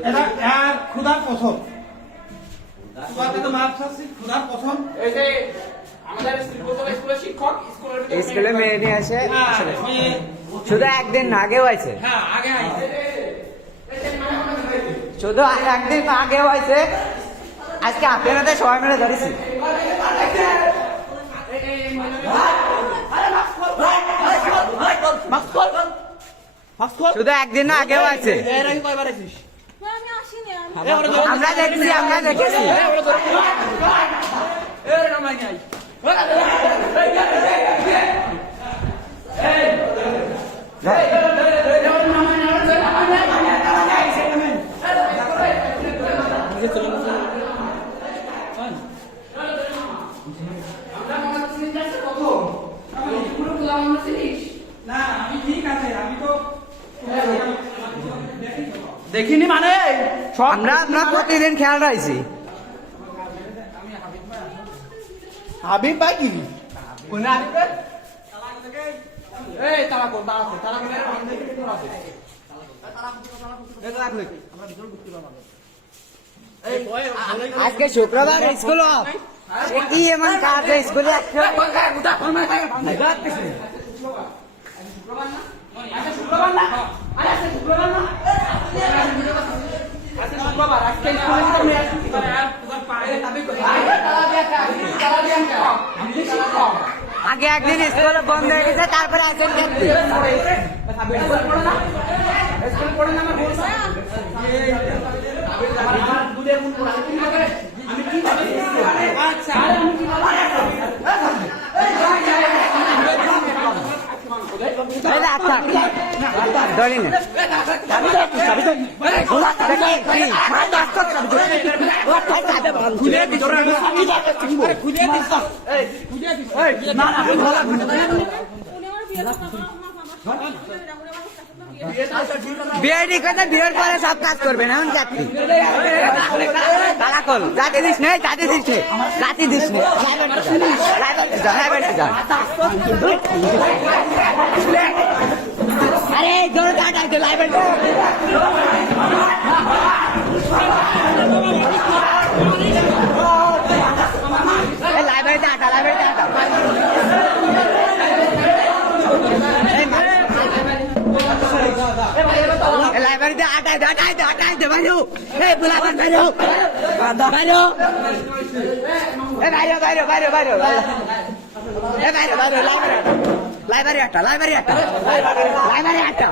এটা আর খুদার পছন্দ তোমাকে তো মার্কস আছে খুদার পছন্দ এই যে আমাদের স্কুলের শিক্ষক স্কুলে মেয়ে নিয়ে আসে শুধু একদিন আগেও আছে হ্যাঁ আগে আইছে শুধু একদিন আগেও আছে আজকে আপনাদের সবাই মিলে ধরেছি শুধু একদিন আগেও আছে আমরা দেখছি আমরা দেখেছি না আমি ঠিক আছে আমি তো দেখিনি মানে আমরা আমরা প্রতিদিন খেয়াল রাখছি হাবিব ভাই কি কোন হাবিব এই তারা কোন তারা কোন আজকে শুক্রবার স্কুল অফ কি এমন কাজ স্কুলে শুক্রবার না আজকে শুক্রবার না আজকে শুক্রবার আজকে স্কুলে তো মেয়ে আগে একদিন স্কুল বন্ধ হয়ে গেছে তারপরে একদিন স্কুল পড়ে না আমার বলছে আমি কি আচ্ছা ধরি না বিয়ের কথা বিয়ের পরে সব কাজ করবে না এমন চাকরি কালাকল জাতি দিস নেই জাতি দিস নেই জাতি দিস নেই আরে ধরো টাটা লাইব্রেরি লাইব্রেরিতে আটা লাইব্রেরিতে আটা লাইব্রেরিতে আটাই দে বাইরো এই বুলাবান বাইরো বাইরো এই বাইরো বাইরো বাইরো বাইরো এই বাইরো বাইরো লাইব্রেরি আটা লাইব্রেরি আটা লাইব্রেরি আটা লাইব্রেরি আটা